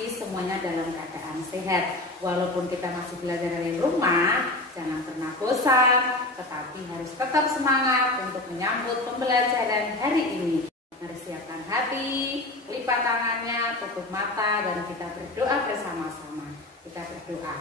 pasti semuanya dalam keadaan sehat. Walaupun kita masih belajar dari rumah, jangan pernah bosan, tetapi harus tetap semangat untuk menyambut pembelajaran hari ini. Mari siapkan hati, lipat tangannya, tutup mata, dan kita berdoa bersama-sama. Kita berdoa.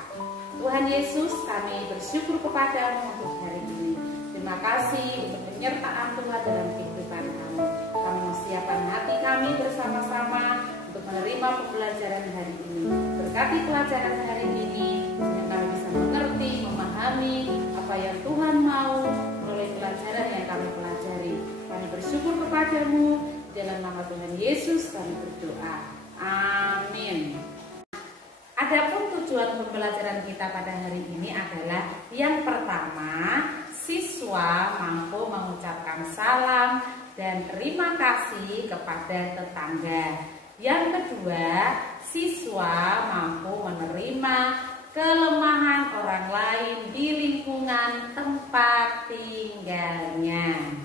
Tuhan Yesus, kami bersyukur kepadamu untuk hari ini. Terima kasih untuk penyertaan Tuhan dalam kehidupan kami. Kami siapkan hati kami bersama-sama untuk menerima pembelajaran hari ini. Berkati pelajaran hari ini, sehingga kami bisa mengerti, memahami apa yang Tuhan mau melalui pelajaran yang kami pelajari. Kami bersyukur kepadamu, dalam nama Tuhan Yesus kami berdoa. Amin. Adapun tujuan pembelajaran kita pada hari ini adalah yang pertama, siswa mampu mengucapkan salam dan terima kasih kepada tetangga. Yang kedua, siswa mampu menerima kelemahan orang lain di lingkungan tempat tinggalnya.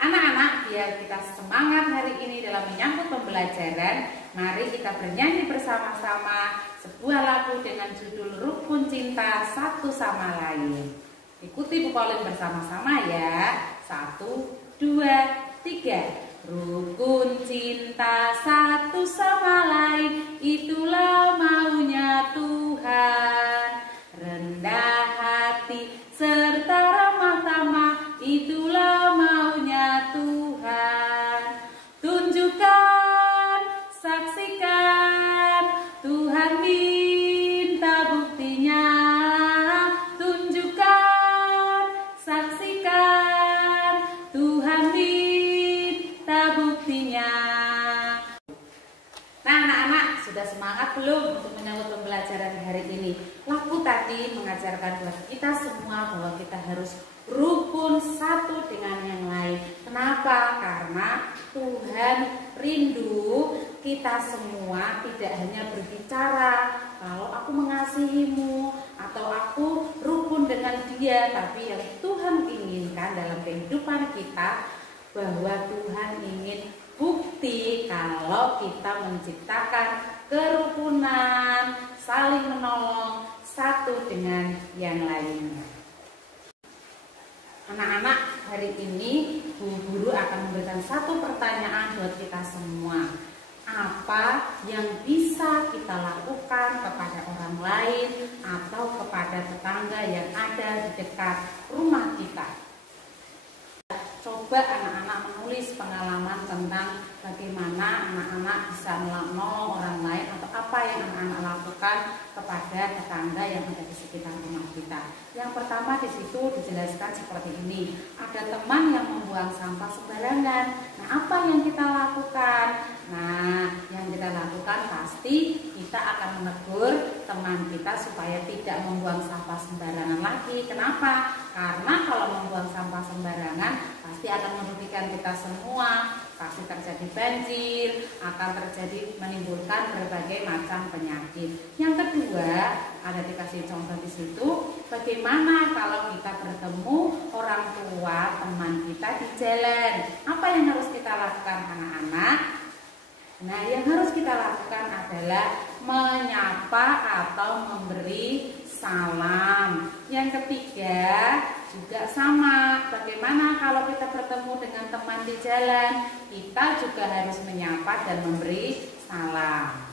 Anak-anak, biar kita semangat hari ini dalam menyambut pembelajaran, mari kita bernyanyi bersama-sama sebuah lagu dengan judul Rukun Cinta Satu Sama Lain. Ikuti Bu Pauline bersama-sama ya. 1, 2, 3. Rukun cinta satu sama lain, itulah maunya Tuhan. Rendah hati serta ramah tamah, itulah maunya Tuhan. Tunjukkan, saksikan, Tuhan minta buktinya. Tunjukkan, saksikan, Tuhan minta buktinya. Nah anak-anak, sudah semangat belum untuk menyambut pembelajaran hari ini? Lagu tadi mengajarkan buat kita semua bahwa kita harus rukun satu dengan yang lain. Kenapa? Karena Tuhan rindu kita semua tidak hanya berbicara kalau aku mengasihimu atau aku rukun dengan dia, tapi yang Tuhan inginkan dalam kehidupan kita bahwa Tuhan ingin bukti kalau kita menciptakan kerukunan, saling menolong satu dengan yang lainnya. Anak-anak, hari ini Bu Guru akan memberikan satu pertanyaan buat kita semua. Apa yang bisa kita lakukan kepada orang lain atau kepada tetangga yang ada di dekat rumah kita? Coba anak-anak menulis pengalaman tentang bagaimana anak-anak bisa menolong orang lain atau apa yang anak-anak lakukan kepada tetangga yang ada di sekitar rumah kita. Yang pertama di situ dijelaskan seperti ini. Ada teman yang membuang sampah sembarangan. Nah, apa yang kita lakukan? Nah, yang kita lakukan pasti kita akan menegur teman kita supaya tidak membuang sampah sembarangan lagi. Kenapa? Karena kalau membuang sampah sembarangan pasti akan merugikan kita semua, pasti terjadi banjir, akan terjadi menimbulkan berbagai macam penyakit. Yang kedua, ada dikasih contoh di situ, bagaimana kalau kita bertemu orang tua teman kita di jalan? Apa yang harus kita lakukan anak-anak? Nah, yang harus kita lakukan adalah menyapa atau memberi salam. Yang ketiga juga sama, bagaimana kalau kita bertemu dengan teman di jalan, kita juga harus menyapa dan memberi salam.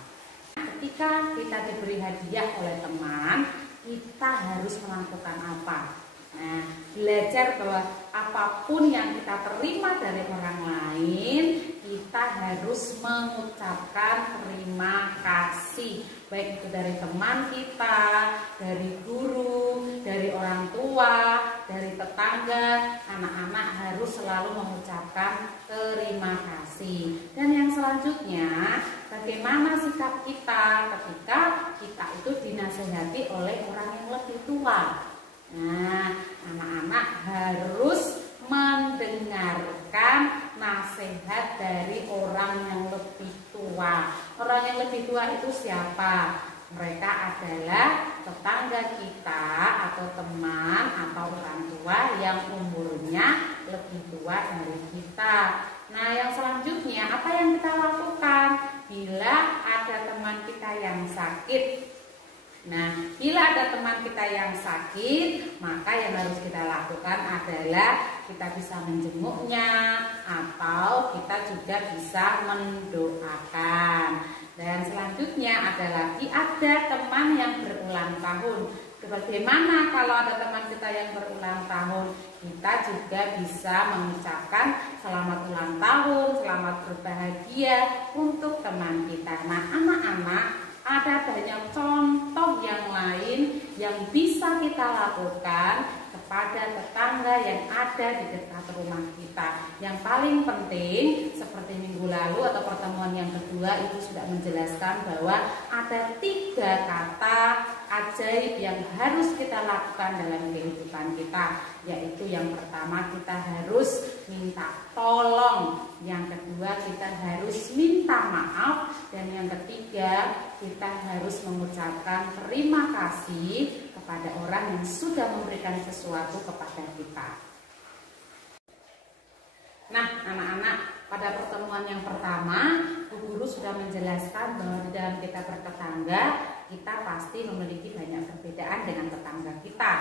Ketika kita diberi hadiah oleh teman, kita harus melakukan apa? Nah, belajar bahwa apapun yang kita terima dari orang lain, kita harus mengucapkan terima kasih. Baik itu dari teman kita, dari guru, dari orang tua, dari tetangga. Anak-anak harus selalu mengucapkan terima kasih. Dan yang selanjutnya, bagaimana sikap kita ketika kita itu dinasehati oleh orang yang lebih tua. Nah, anak-anak harus mendengarkan nasihat dari orang yang lebih tua. Orang yang lebih tua itu siapa? Mereka adalah tetangga kita atau teman atau orang tua yang umurnya lebih tua dari kita. Nah, yang selanjutnya apa yang kita lakukan? bila ada teman kita yang sakit. Nah, bila ada teman kita yang sakit, maka yang harus kita lakukan adalah kita bisa menjenguknya atau kita juga bisa mendoakan. Dan selanjutnya adalah ada teman yang berulang tahun. Bagaimana kalau ada teman kita yang berulang tahun? Kita juga bisa mengucapkan selamat ulang tahun, selamat berbahagia untuk teman kita. Nah, anak-anak, ada banyak contoh yang lain yang bisa kita lakukan kepada tetangga yang ada di dekat rumah kita. Yang paling penting, seperti minggu lalu atau pertemuan yang kedua itu sudah menjelaskan bahwa ada 3 kata ajaib yang harus kita lakukan dalam kehidupan kita. Yaitu yang pertama, kita harus minta tolong. Yang kedua, kita harus minta maaf. Dan yang ketiga, kita harus mengucapkan terima kasih kepada orang yang sudah memberikan sesuatu kepada kita. Nah, anak-anak, pada pertemuan yang pertama, Bu Guru sudah menjelaskan bahwa di dalam kita bertetangga, kita pasti memiliki banyak perbedaan dengan tetangga kita.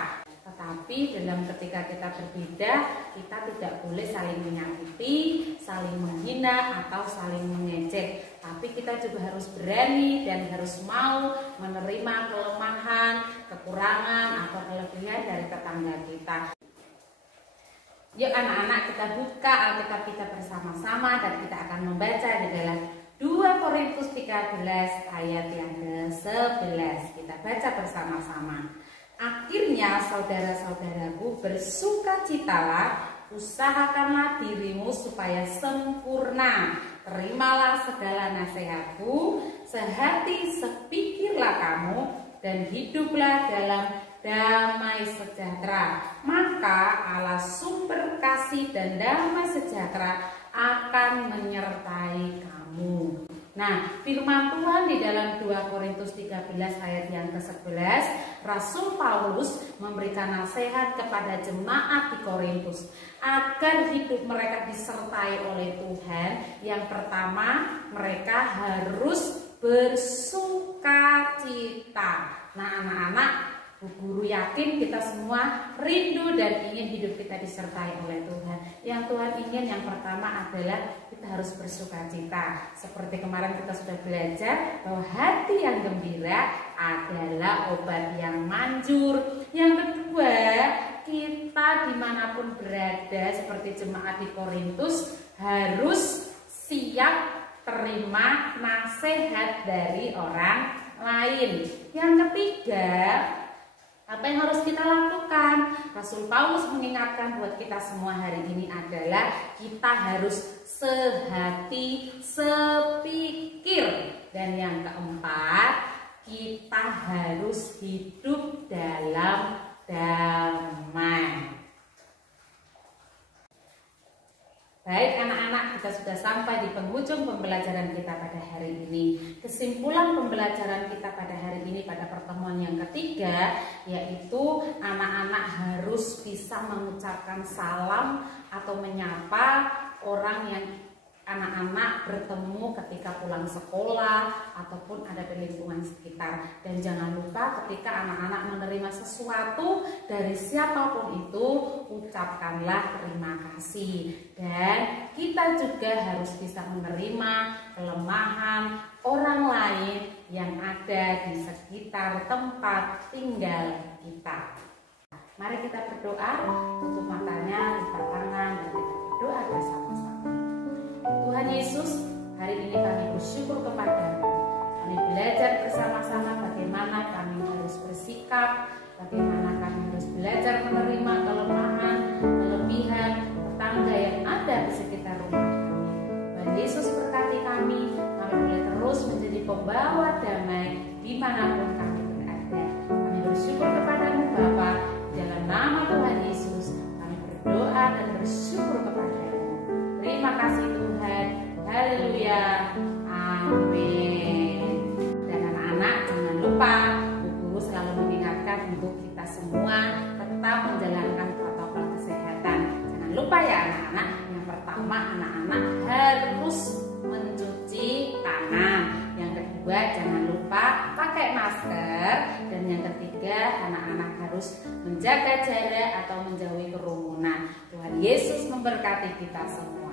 Tetapi dalam ketika kita berbeda, kita tidak boleh saling menyakiti, saling menghina, atau saling mengejek. Tapi kita juga harus berani dan harus mau menerima kelemahan, kekurangan, atau kelebihan dari tetangga kita. Yuk anak-anak, kita buka Alkitab kita bersama-sama dan kita akan membaca di dalam 2 Korintus 13 ayat yang ke-11. Kita baca bersama-sama. Akhirnya saudara-saudaraku, bersukacitalah, usahakanlah dirimu supaya sempurna. Terimalah segala nasihatku, sehati sepikirlah kamu, dan hiduplah dalam damai sejahtera. Maka Allah sumber kasih dan damai sejahtera akan menyertai kamu. Nah, firman Tuhan di dalam 2 Korintus 13 ayat yang ke-11, Rasul Paulus memberikan nasihat kepada jemaat di Korintus agar hidup mereka disertai oleh Tuhan. Yang pertama, mereka harus bersukacita. Nah, anak-anak, Bu Guru yakin kita semua rindu dan ingin hidup kita disertai oleh Tuhan. Yang Tuhan ingin yang pertama adalah kita harus bersukacita. Seperti kemarin kita sudah belajar bahwa hati yang gembira adalah obat yang manjur. Yang kedua, kita dimanapun berada seperti jemaat di Korintus harus siap terima nasihat dari orang lain. Yang ketiga, apa yang harus kita lakukan? Rasul Paulus mengingatkan buat kita semua hari ini adalah kita harus sehati sepikir. Dan yang keempat, kita harus hidup dalam damai. Baik anak-anak, kita sudah sampai di penghujung pembelajaran kita pada hari ini. Kesimpulan pembelajaran kita pada hari ini pada pertemuan yang ketiga, yaitu anak-anak harus bisa mengucapkan salam atau menyapa orang yang anak-anak bertemu ketika pulang sekolah ataupun ada di lingkungan sekitar. Dan jangan lupa ketika anak-anak menerima sesuatu dari siapapun itu, ucapkanlah terima kasih. Dan kita juga harus bisa menerima kelemahan orang lain yang ada di sekitar tempat tinggal kita. Mari kita berdoa, tutup matanya, lipat tangan, dan kita berdoa bersama-sama. Tuhan Yesus, hari ini kami bersyukur kepada-Mu. Kami belajar bersama-sama bagaimana kami harus bersikap, bagaimana kami harus belajar menerima kelemahan, kelebihan tetangga yang ada di sekitar rumah kami. Tuhan Yesus berkati kami boleh terus menjadi pembawa damai dimanapun kami berada. Kami bersyukur kepada-Mu Bapa, dalam nama Tuhan Yesus kami berdoa dan bersyukur kepada-Mu. Terima kasih Tuhan. Haleluya. Amin. Dan anak-anak, jangan lupa Bu Guru selalu mengingatkan untuk kita semua tetap menjalankan protokol kesehatan. Jangan lupa ya anak-anak, yang pertama anak-anak harus mencuci tangan. anak-anak harus menjaga jarak atau menjauhi kerumunan. Tuhan Yesus memberkati kita semua.